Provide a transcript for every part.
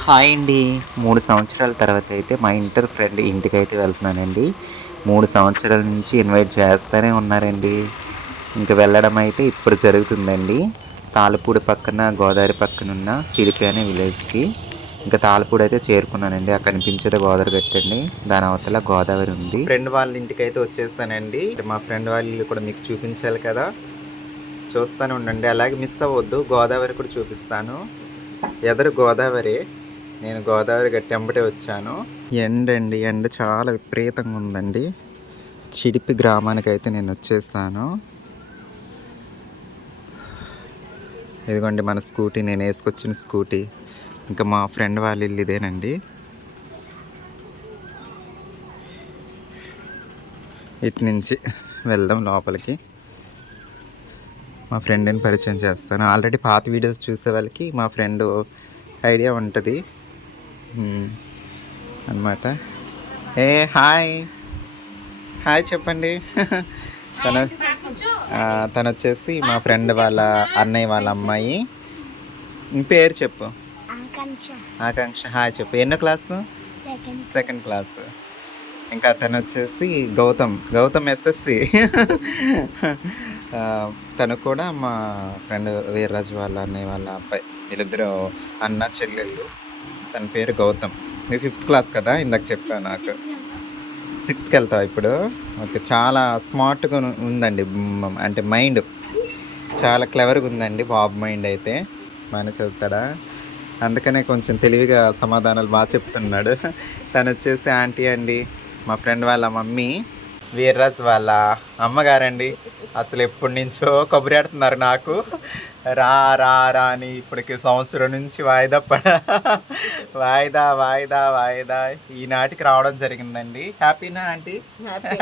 Hi అండి. 3 సంవత్సరాల తర్వాత అయితే మా ఇంటర్ ఫ్రెండ్ ఇంటికైతే వెళ్తున్నానండి. 3 సంవత్సరాల నుంచి ఇన్వైట్ చేస్తూనే ఉన్నారండి. ఇంక వెళ్ళడం అయితే ఇప్పుడు జరుగుతుందండి. తాళ్ళపూడి పక్కన గోదావరి పక్కనున్న చిలిపి అనే విలేజ్‌కి. ఇంకా తాళ్ళపూడి అయితే చేరుకున్నానండి. ఆ కనిపించేదే గోదావరి గట్టండి. దాని అవతల గోదావరి ఉంది. ఫ్రెండ్ వాళ్ళ ఇంటికైతే వచ్చేసానండి. మా ఫ్రెండ్ వాళ్ళ ఇల్లు కూడా మీకు చూపించాలి కదా! చూస్తూనే ఉండండి. అలాగే మిస్ అవ్వద్దు. గోదావరి కూడా చూపిస్తాను. ఎదరు గోదావరి. నేను గోదావరి గట్టి ఎంబటే వచ్చాను. ఎండండి. ఎండ చాలా విపరీతంగా ఉందండి. చిడిపి గ్రామానికైతే నేను వచ్చేసాను. ఇదిగోండి మన స్కూటీ, నేను వేసుకొచ్చిన స్కూటీ. ఇంకా మా ఫ్రెండ్ వాళ్ళ ఇల్లు ఇదేనండి. ఇటు నుంచి వెళ్దాం లోపలికి. మా ఫ్రెండ్ని పరిచయం చేస్తాను. ఆల్రెడీ పాత వీడియోస్ చూసే వాళ్ళకి మా ఫ్రెండ్ ఐడియా ఉంటుంది అన్నమాట. ఏ హాయ్ హాయ్ చెప్పండి. తను తను వచ్చేసి మా ఫ్రెండ్ వాళ్ళ అన్నయ్య వాళ్ళ అమ్మాయి. పేరు చెప్పు. ఆకాంక్ష. హాయ్ చెప్పు. ఎన్నో క్లాసు? Second class. ఇంకా తను వచ్చేసి గౌతమ్ ఎస్ఎస్సి. తను కూడా మా ఫ్రెండ్ వీర్రాజు వాళ్ళ అన్నయ్య వాళ్ళ అబ్బాయి. వీళ్ళిద్దరు అన్న చెల్లెళ్ళు. తన పేరు గౌతమ్. నువ్వు 5th క్లాస్ కదా, ఇందాక చెప్పాను. నాకు 6th వెళ్తావు ఇప్పుడు. ఓకే. చాలా స్మార్ట్గా ఉందండి. అంటే మైండ్ చాలా క్లెవర్గా ఉందండి బాబు మైండ్ అయితే. బాగానే చదువుతాడా, అందుకనే కొంచెం తెలివిగా సమాధానాలు బాగా చెప్తున్నాడు. తను వచ్చేసి ఆంటీ అండి, మా ఫ్రెండ్ వాళ్ళ మమ్మీ. వీర్రాజ్ వాళ్ళ అమ్మగారండి. అసలు ఎప్పటి నుంచో కబురు ఆడుతున్నారు నాకు, రా రా రా అని. ఇప్పటికి సంవత్సరం నుంచి వాయిదా ఈనాటికి రావడం జరిగిందండి. హ్యాపీనా ఆంటీ?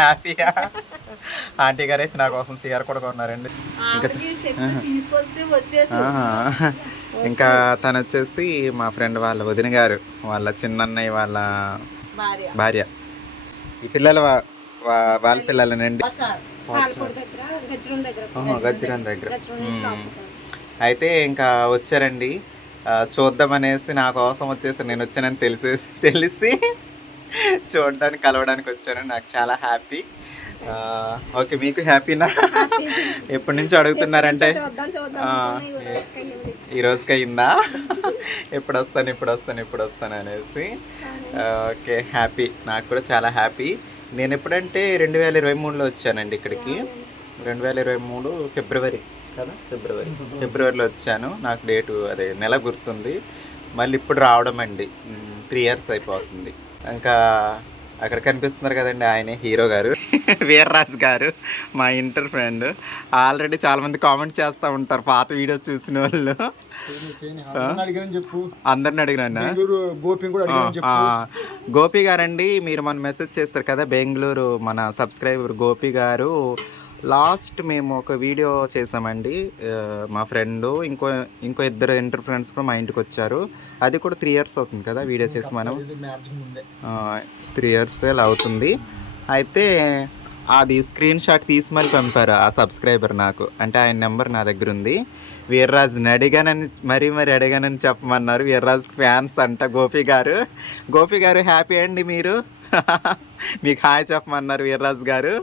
హ్యాపీయా? ఆంటీ గారు అయితే నా కోసం చీర కూడా కొన్నారండి. ఇంకా తను వచ్చేసి మా ఫ్రెండ్ వాళ్ళ వదిన గారు, వాళ్ళ చిన్నన్నయ్య వాళ్ళ భార్య. ఈ పిల్లలు వాళ్ళ పిల్లలనండి. గజ్జరం దగ్గర అయితే ఇంకా వచ్చారండి. చూద్దామనేసి నా కోసం వచ్చేసి నేను వచ్చానని తెలిసి చూడడానికి కలవడానికి వచ్చాను. నాకు చాలా హ్యాపీ. ఓకే, మీకు హ్యాపీనా? ఎప్పటి నుంచి అడుగుతున్నారంటే ఈ రోజుకి అయిందా? ఎప్పుడు వస్తాను అనేసి. Okay, happy. నాకు కూడా చాలా హ్యాపీ. నేను ఎప్పుడంటే 2023లో వచ్చానండి ఇక్కడికి. 2023 ఫిబ్రవరి కదా, ఫిబ్రవరిలో వచ్చాను. నాకు డేటు అదే నెల గుర్తుంది. మళ్ళీ ఇప్పుడు రావడం అండి. 3 years అయిపోతుంది. ఇంకా అక్కడ కనిపిస్తున్నారు కదండి, ఆయనే హీరో గారు. వీర్రాజు గారు, మా ఇంటర్ ఫ్రెండ్. ఆల్రెడీ చాలామంది కామెంట్ చేస్తూ ఉంటారు పాత వీడియోస్ చూసిన వాళ్ళు. అందరిని అడిగినా. గోపి గారండి, మీరు మన మెసేజ్ చేస్తారు కదా బెంగళూరు, మన సబ్స్క్రైబర్ గోపి గారు. లాస్ట్ మేము ఒక వీడియో చేసామండి. మా ఫ్రెండ్ ఇంకో ఇద్దరు ఇంటర్ ఫ్రెండ్స్ కూడా మా ఇంటికి వచ్చారు. అది కూడా 3 years అవుతుంది కదా వీడియో చేసి. మనం 3 years అవుతుంది. అయితే అది స్క్రీన్ షాట్ తీసి మళ్ళీ పంపారు ఆ సబ్స్క్రైబర్ నాకు. అంటే ఆయన నెంబర్ నా దగ్గర ఉంది. వీర్రాజుని అడిగానని మరీ అడిగానని చెప్పమన్నారు. వీర్రాజు ఫ్యాన్స్ అంట గోపి గారు హ్యాపీ అండి మీరు. మీకు హాయ్ చెప్పమన్నారు వీర్రాజు గారు.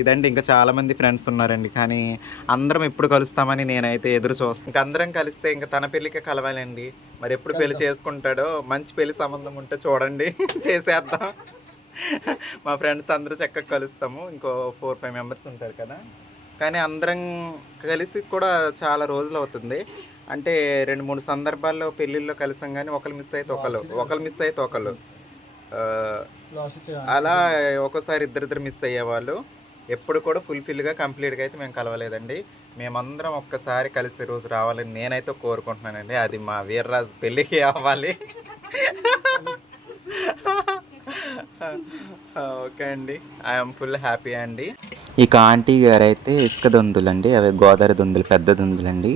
ఇదండి. ఇంకా చాలామంది ఫ్రెండ్స్ ఉన్నారండి, కానీ అందరం ఎప్పుడు కలుస్తామని నేనైతే ఎదురు చూస్తాను. ఇంకా అందరం కలిస్తే ఇంకా తన పెళ్ళికే కలవాలండి. మరి ఎప్పుడు పెళ్లి చేసుకుంటాడో. మంచి పెళ్లి సంబంధం ఉంటే చూడండి, చేసేద్దాం. మా ఫ్రెండ్స్ అందరూ చక్కగా కలుస్తాము. ఇంకో 4-5 members ఉంటారు కదా, కానీ అందరం కలిసి కూడా చాలా రోజులు అవుతుంది. అంటే 2-3 సందర్భాల్లో పెళ్ళిళ్ళలో కలిసాం, కానీ ఒకరు మిస్ అయితే ఒకళ్ళు అలా ఒక్కోసారి ఇద్దరిద్దరు మిస్ అయ్యేవాళ్ళు. ఎప్పుడు కూడా ఫుల్ఫిల్గా కంప్లీట్గా అయితే మేము కలవలేదండి. మేమందరం ఒక్కసారి కలిసే రోజు రావాలని నేనైతే కోరుకుంటున్నానండి. అది మా వీర్రాజు పెళ్ళికి అవ్వాలి. ఓకే అండి, ఐఎమ్ ఫుల్ హ్యాపీ అండి. ఇక ఆంటీ గారు అయితే ఇసుక దొందులండి, అవి గోదావరి దొందులు, పెద్ద దొందులండి.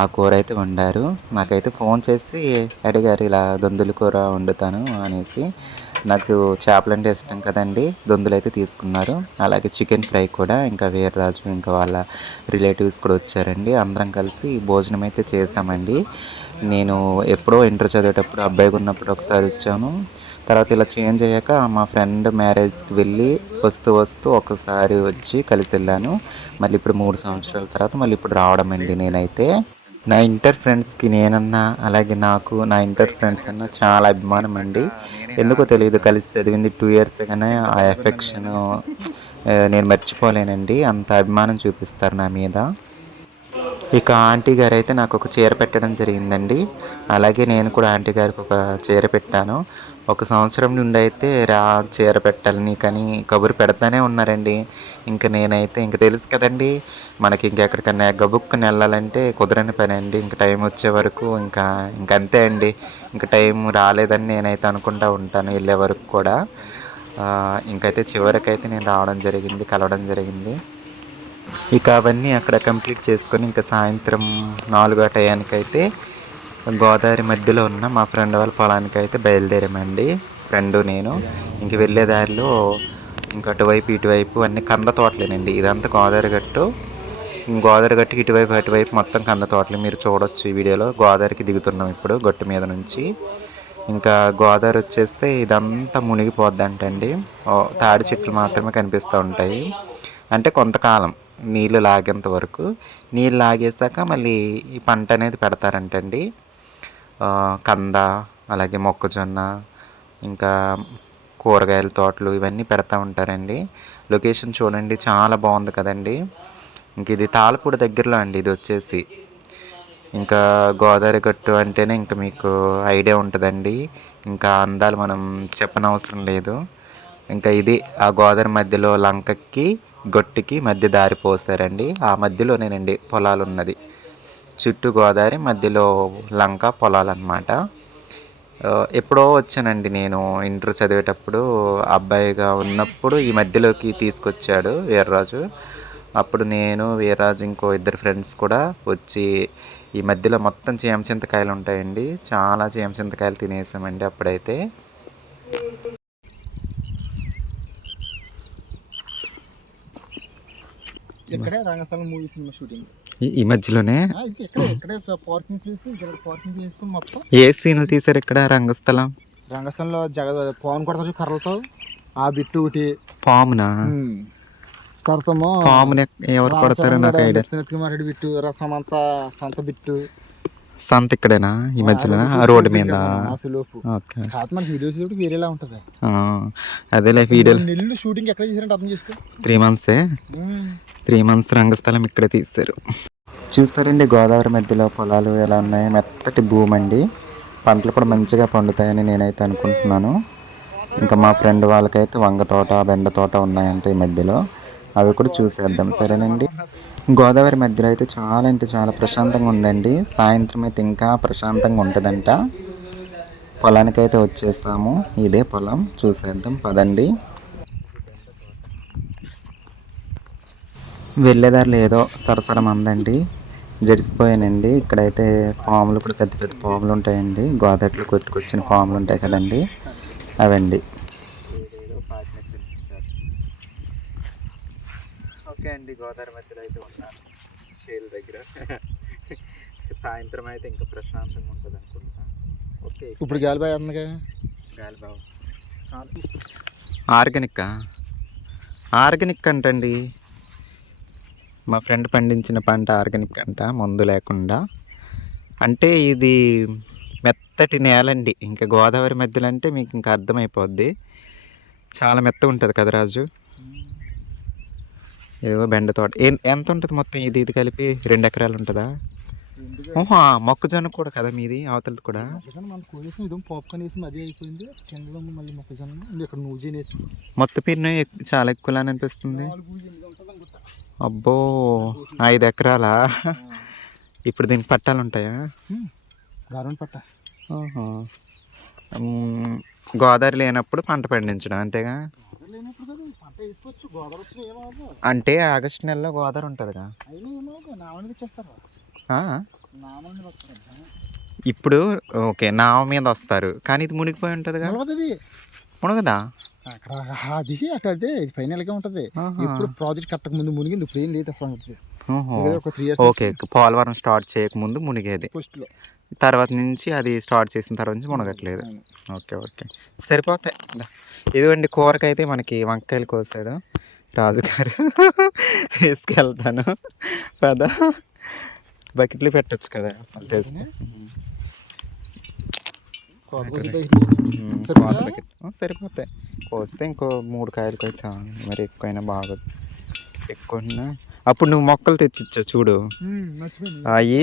ఆ కూర అయితే వండారు. నాకైతే ఫోన్ చేసి అడిగారు, ఇలా దొందుల కూర వండుతాను అనేసి. నాకు చేపలు అంటే ఇష్టం కదండి, దొందులు అయితే తీసుకున్నారు. అలాగే చికెన్ ఫ్రై కూడా. ఇంకా వీర్రాజు ఇంకా వాళ్ళ రిలేటివ్స్ కూడా వచ్చారండి. అందరం కలిసి భోజనం అయితే చేసామండి. నేను ఎప్పుడో ఇంటర్ చదివేటప్పుడు అబ్బాయిగా ఉన్నప్పుడు ఒకసారి వచ్చాను. తర్వాత ఇలా చేంజ్ అయ్యాక మా ఫ్రెండ్ మ్యారేజ్కి వెళ్ళి వస్తూ వస్తూ ఒకసారి వచ్చి కలిసి వెళ్ళాను. మళ్ళీ ఇప్పుడు 3 సంవత్సరాల తర్వాత మళ్ళీ ఇప్పుడు రావడం అండి నేనైతే. నా ఇంటర్ ఫ్రెండ్స్కి నేనన్నా అలాగే నాకు నా ఇంటర్ ఫ్రెండ్స్ అన్నా చాలా అభిమానం అండి. ఎందుకో తెలియదు, కలిసి చదివింది 2 ఇయర్స్ కానీ ఆ ఎఫెక్షను నేను మర్చిపోలేనండి. అంత అభిమానం చూపిస్తారు నా మీద. ఇక ఆంటీ గారు అయితే నాకు ఒక చీర పెట్టడం జరిగిందండి. అలాగే నేను కూడా ఆంటీ గారికి ఒక చీర పెట్టాను. 1 సంవత్సరం నుండి అయితే చీర పెట్టాలని కానీ కబురు పెడతానే ఉన్నారండి. ఇంక నేనైతే ఇంక తెలుసు కదండి, మనకి ఇంకెక్కడికన్నా గబుక్కుని వెళ్ళాలంటే కుదరని పని అండి. ఇంక టైం వచ్చే వరకు ఇంకంతే అండి. ఇంక టైం రాలేదని నేనైతే అనుకుంటూ ఉంటాను వెళ్ళే వరకు కూడా. ఇంకైతే చివరికైతే నేను రావడం జరిగింది, కలవడం జరిగింది. ఇక అవన్నీ అక్కడ కంప్లీట్ చేసుకొని ఇంకా సాయంత్రం 4 టయానికైతే గోదావరి మధ్యలో ఉన్న మా ఫ్రెండ్ వాళ్ళ పొలానికి అయితే బయలుదేరామండి, ఫ్రెండు నేను. ఇంక వెళ్ళే దారిలో ఇంక అటువైపు ఇటువైపు అన్ని కంద తోటలేనండి. ఇదంతా గోదావరి గట్టు. గోదావరి గట్టుకి ఇటువైపు అటువైపు మొత్తం కంద తోటలు మీరు చూడొచ్చు ఈ వీడియోలో. గోదావరికి దిగుతున్నాం ఇప్పుడు గట్టు మీద నుంచి. ఇంకా గోదావరి వచ్చేస్తే ఇదంతా మునిగిపోద్దంటండి. తాడి చెట్లు మాత్రమే కనిపిస్తూ ఉంటాయి. అంటే కొంతకాలం నీళ్ళు లాగేంత వరకు. నీళ్ళు లాగేసాక మళ్ళీ ఈ పంట అనేది పెడతారంటండి. కంద, అలాగే మొక్కజొన్న, ఇంకా కూరగాయల తోటలు ఇవన్నీ పెడతా ఉంటారండి. లొకేషన్ చూడండి, చాలా బాగుంది కదండి. ఇంక ఇది తాళపూడి దగ్గరలో అండి ఇది వచ్చేసి. ఇంకా గోదావరి గట్టు అంటేనే ఇంకా మీకు ఐడియా ఉంటుందండి. ఇంకా అందాలు మనం చెప్పనవసరం లేదు. ఇంకా ఇది ఆ గోదావరి మధ్యలో లంకకి గొట్టుకి మధ్య దారి పోస్తారండి. ఆ మధ్యలోనేనండి పొలాలు ఉన్నది. చుట్టూ గోదావరి, మధ్యలో లంక పొలాలన్నమాట. ఎప్పుడో వచ్చానండి నేను ఇంటర్ చదివేటప్పుడు, అబ్బాయిగా ఉన్నప్పుడు ఈ మధ్యలోకి తీసుకొచ్చాడు వీర్రాజు. అప్పుడు నేను, వీర్రాజు, ఇంకో 2 ఫ్రెండ్స్ కూడా వచ్చి ఈ మధ్యలో మొత్తం చింతకాయలు ఉంటాయండి. చాలా చింతకాయలు తినేసామండి అప్పుడైతే. ఇక్కడే రంగస్థలం మూవీ సినిమా షూటింగ్ ఈ మధ్యలోనే ఇక్కడే పార్కింగ్ ప్లేస్, పార్కింగ్ చేసుకుని మొత్తం. ఏ సీన్లు తీసారు ఇక్కడ రంగస్థలం? రంగస్థలంలో పవన్ కొడతా కర్రలతో ఆ బిట్టు ఒకటి. పామునా? కర్రతమో పాముని ఎవరు కొడతారు నాకు ఐడియా. నెత్తిమారెడ్డి బిట్టు, రసం అంతా సంత బిట్టు. సంత ఇక్కడేనా ఈ మధ్యలోనా? రోడ్డు మీద? మనకి వీడియోస్ వేరేలా ఉంటది. అదేలే వీడియో. నెల్లు షూటింగ్ ఎక్కడ చేశారంటే అర్థం చేసుకో. 3 months 3 months రంగస్థలం ఇక్కడే తీశారు. చూస్తారండి గోదావరి మధ్యలో పొలాలు ఎలా ఉన్నాయి. మెత్తటి భూమి అండి. పంటలు కూడా మంచిగా పండుతాయని నేనైతే అనుకుంటున్నాను. ఇంకా మా ఫ్రెండ్ వాళ్ళకైతే వంగ తోట, బెండ తోట ఉన్నాయంటే ఈ మధ్యలో. అవి కూడా చూసేద్దాం, సరేనండి. గోదావరి మధ్యలో అయితే చాలా అంటే చాలా ప్రశాంతంగా ఉందండి. సాయంత్రం అయితే ఇంకా ప్రశాంతంగా ఉంటుందంట. పొలానికైతే వచ్చేసాము. ఇదే పొలం, చూసేద్దాం పదండి. వెళ్ళేదారిలో ఏదో సరసరం అందండి, జడిసిపోయానండి. ఇక్కడైతే పాములు కూడా పెద్ద పెద్ద పాములు ఉంటాయండి. గోదావరిలో కొట్టుకొచ్చిన పాములు ఉంటాయి కదండి, అవండి. ఓకే అండి, గోదావరి మధ్యలో అయితే ఉన్నాను చేలు దగ్గర. సాయంత్రం అయితే ఇంకా ప్రశాంతంగా ఉంటుంది అనుకుంటా. ఓకే, ఇప్పుడు గాలిబాయ్ అందుగా గాలిబావు ఆర్గానిక్ అంటండి. మా ఫ్రెండ్ పండించిన పంట ఆర్గానిక్ అంట, మందు లేకుండా. అంటే ఇది మెత్తటి నేలండి. ఇంకా గోదావరి మధ్యలో అంటే మీకు ఇంకా అర్థమైపోద్ది. చాలా మెత్తగా ఉంటుంది కదా రాజు. ఏవో బెండ తోట ఎంత ఉంటుంది మొత్తం ఇది కలిపి 2 ఎకరాలు ఉంటుందా? ఓహో, మొక్కజొన్న కూడా కదా మీది, అవతలది కూడా. మొత్తం పీరిన చాలా ఎక్కువ అనిపిస్తుంది. అబ్బో, 5 ఎకరాలా? ఇప్పుడు దీనికి పట్టాలు ఉంటాయా? పట్ట. గోదావరి లేనప్పుడు పంట పండించడం అంతేగా. అంటే ఆగస్టు నెలలో గోదావరి ఉంటుందిగా. ఇప్పుడు ఓకే, నావ మీద వస్తారు కానీ ఇది మునిగిపోయి ఉంటుందిగా. మునగదా? అది అటే ఫైనల్గా ఉంటుంది. ఇప్పుడు ప్రాజెక్ట్ కట్టక ముందు మునిగింది, ఇప్పుడు ఏం లేదు అసలు. ఓకే, పోలవరం స్టార్ట్ చేయకముందు మునిగేది. తర్వాత నుంచి అది స్టార్ట్ చేసిన తర్వాత నుంచి మునగట్లేదు. ఓకే ఓకే, సరిపోతాయి. ఇదిగోండి కూరకైతే మనకి వంకాయలు కోసాడు రాజుగారు. తీసుకెళ్తాను పద. బకెట్లు పెట్టచ్చు కదా తెలిస్తే. బకెట్ సరిపోతాయి. కోస్తే ఇంకో 3 కాయలు కోసా, మరి ఎక్కువైనా బాగోదు. ఎక్కువ అప్పుడు నువ్వు మొక్కలు తెచ్చిచ్చావు చూడు, అవి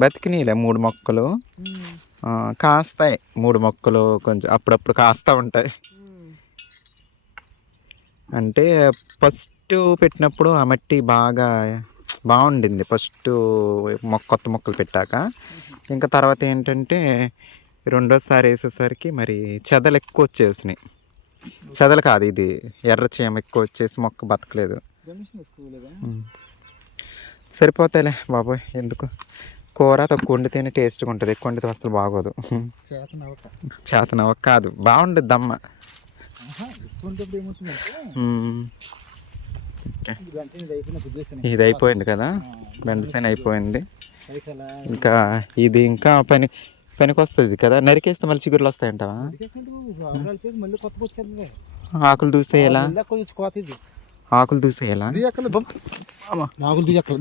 బతికినాయిలే 3 మొక్కలు. కాస్తాయి 3 మొక్కలు, కొంచెం అప్పుడప్పుడు కాస్తూ ఉంటాయి. అంటే ఫస్ట్ పెట్టినప్పుడు ఆ మట్టి బాగుండింది ఫస్ట్ కొత్త మొక్కలు పెట్టాక. ఇంకా తర్వాత ఏంటంటే రెండోసారి వేసేసరికి మరి చెదలు ఎక్కువ వచ్చేసినాయి. చెదలు కాదు, ఇది ఎర్ర చీమ ఎక్కువ వచ్చేసి మొక్క బతకలేదు. సరిపోతాయిలే బాబోయ్, ఎందుకు. కూర తక్కువ వండితేనే టేస్ట్గా ఉంటుంది, ఎక్కువ వండితే అసలు బాగోదు. చేతనవ్వక కాదు, బాగుంటుంది దమ్మ. ఇది అయిపోయింది కదా, బెండసేన అయిపోయింది. ఇంకా ఇది ఇంకా పనికి వస్తుంది కదా, నరికేస్తే మళ్ళీ చిగురులు వస్తాయంటావా? ఆకులు దూసేయాలా? ఆకులు దూసేయాలా?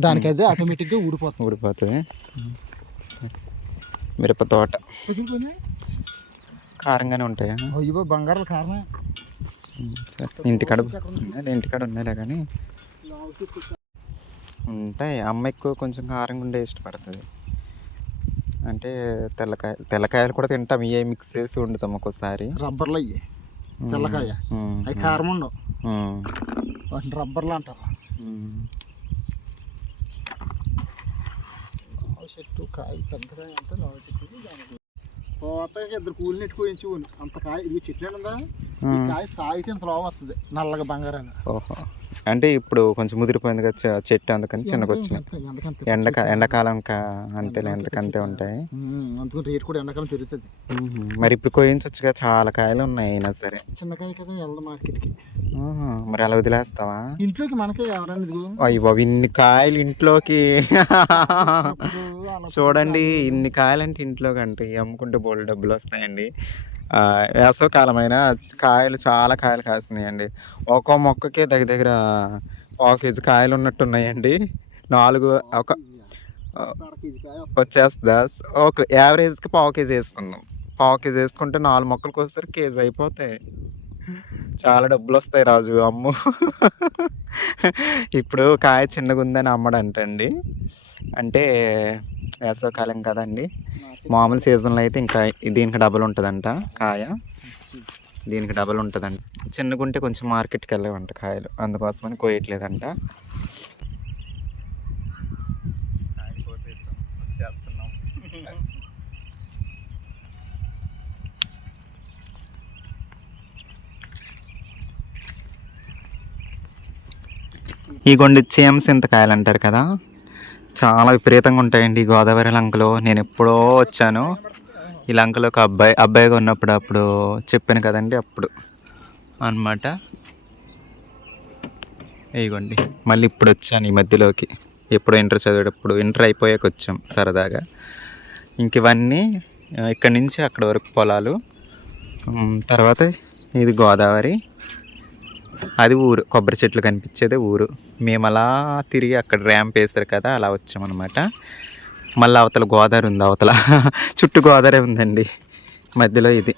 దానికైతే ఆటోమేటిక్గా ఊడిపోతుంది. మిరప తోట కారంగానే ఉంటాయా? బంగారాలు కారమే. సరే, ఇంటికాడ ఉన్నాయిలే కానీ ఉంటాయి. అమ్మ ఎక్కువ కొంచెం కారంగా ఉండే ఇష్టపడుతుంది. అంటే తెల్లకాయలు కూడా తింటాం, ఇవే మిక్స్ చేసి వండుతాం ఒక్కోసారి. రబ్బర్లు అయ్యి తెల్లకాయ అవి కారం ఉండవు, వాటిని రబ్బర్లు అంటారు. చెట్టు కాయ పెద్దకాయ అంటే లావు చెట్టు పోతాయి. 2 కూలి నెట్టుకోయించు అంత కాయ. ఇది చెట్లు ఉందా, ఈ కాయ సాగితే ఇంత లావు వస్తుంది, నల్లగా బంగారంగా. ఓహో, అంటే ఇప్పుడు కొంచెం ముదిరిపోయింది కదా చెట్టు, అందుకని చిన్నగా వచ్చినాయి. ఎండాకాలం అంతేలే, ఎంతకంతే ఉంటాయి. అందుకని రేట్ కూడా ఎండాకాలం పెరుగుతుంది. మరి ఇప్పుడు కోయించవచ్చుగా, చాలా కాయలు ఉన్నాయి. అయినా సరే చిన్నకాయ కదా, వెళ్ళదు మార్కెట్కి. మరి అలా వదిలేస్తావా? ఇంట్లోకి మనకే ఎవరన్నా. అయ్యో, ఇన్ని కాయలు ఇంట్లోకి. చూడండి, ఇన్ని కాయలు అంటే ఇంట్లోకి అంటే అమ్ముకుంటే బోల్డ్ డబ్బులు వస్తాయండి. వేసవకాలమైన కాయలు చాలా కాయలు కాస్తున్నాయండి. ఒక్కో మొక్కకే దగ్గర 1 కేజీ కాయలు ఉన్నట్టున్నాయండి. 4 వచ్చేస్తుందా? ఓకే, యావరేజ్కి 1/2 కేజీ వేసుకుందాం. 1/2 కేజీ వేసుకుంటే 4 మొక్కలకు వస్తే కేజీ అయిపోతాయి. చాలా డబ్బులు వస్తాయి రాజు. అమ్ము, ఇప్పుడు కాయ చిన్నగా ఉందని అమ్మడంటండి. అంటే వేసవకాలం కదండి, మామూలు సీజన్లో అయితే ఇంకా దీనికి డబల్ ఉంటుందంట కాయ. దీనికి డబల్ ఉంటుందంట. చిన్నగుంటే కొంచెం మార్కెట్కి వెళ్ళేవంట కాయలు, అందుకోసమని కోయట్లేదంట. ఈ గొండి చింతకాయలు అంటారు కదా, చాలా విపరీతంగా ఉంటాయండి ఈ గోదావరి లంకలో. నేను ఎప్పుడో వచ్చాను ఈ లంకలో, ఒక అబ్బాయిగా ఉన్నప్పుడు, అప్పుడు చెప్పాను కదండి, అప్పుడు అన్నమాట. ఇదిగోండి, మళ్ళీ ఇప్పుడు వచ్చాను ఈ మధ్యలోకి. ఎప్పుడో ఇంటర్ చదివేటప్పుడు, ఇంటర్ అయిపోయాక వచ్చాం సరదాగా. ఇంక ఇవన్నీ ఇక్కడి నుంచి అక్కడ వరకు పొలాలు. తర్వాత ఇది గోదావరి, అది ఊరు. కొబ్బరి చెట్లు కనిపించేదే ఊరు. మేము అలా తిరిగి అక్కడ ర్యాంప్ వేస్తారు కదా, అలా వచ్చామన్నమాట. మళ్ళీ అవతల గోదావరి ఉంది, అవతల చుట్టూ గోదావరి ఉందండి, మధ్యలో ఇది.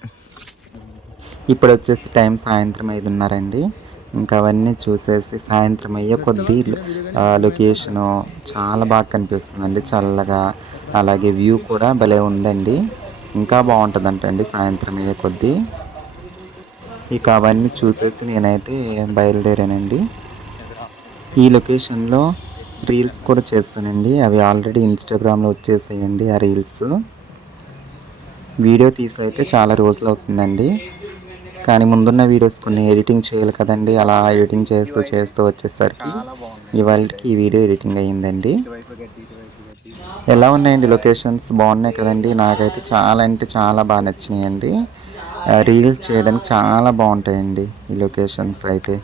ఇప్పుడు వచ్చేసి టైం సాయంత్రం 5:30 అండి. ఇంకా అవన్నీ చూసేసి సాయంత్రం అయ్యే కొద్దీ లొకేషను చాలా బాగా కనిపిస్తుందండి, చల్లగా. అలాగే వ్యూ కూడా భలే ఉందండి, ఇంకా బాగుంటుందంటండి సాయంత్రం అయ్యే కొద్దీ. ఇక అవన్నీ చూసేసి నేనైతే బయలుదేరానండి. ఈ లొకేషన్లో రీల్స్ కూడా చేస్తానండి, అవి ఆల్రెడీ ఇన్స్టాగ్రామ్లో వచ్చేసాయండి ఆ రీల్స్. వీడియో తీసి అయితే చాలా రోజులు అవుతుందండి, కానీ ముందున్న వీడియోస్ కొన్ని ఎడిటింగ్ చేయాలి కదండి. అలా ఎడిటింగ్ చేస్తూ వచ్చేసరికి ఇవాళకి ఈ వీడియో ఎడిటింగ్ అయ్యిందండి. ఎలా ఉన్నాయండి లొకేషన్స్? బాగున్నాయి కదండి. నాకైతే చాలా అంటే చాలా బాగా నచ్చినాయండి. రీల్స్ చేయడానికి చాలా బాగుంటాయండి ఈ లొకేషన్స్ అయితే.